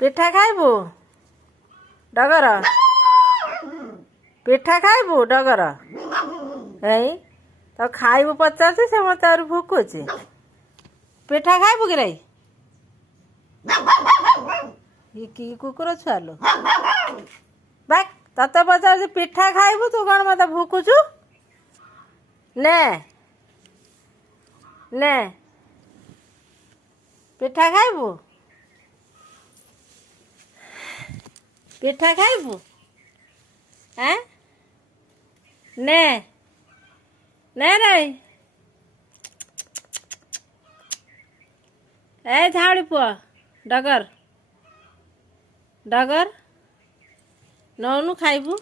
पिठा खाइबू डगर पिठा खाइबू डगर है तो खाइबू पचार से मत आ भुकुची पिठा खाइबू कि रही ये की कुकुर छुआलो बाक तते पचार पिठा खाइबू तू कौन मत भुकुचु ने ने पिठा खाइबू पिठा खाइबू हैं ने ने रे ए झाड़ी पुआ डगर डगर नौनु खाइबू।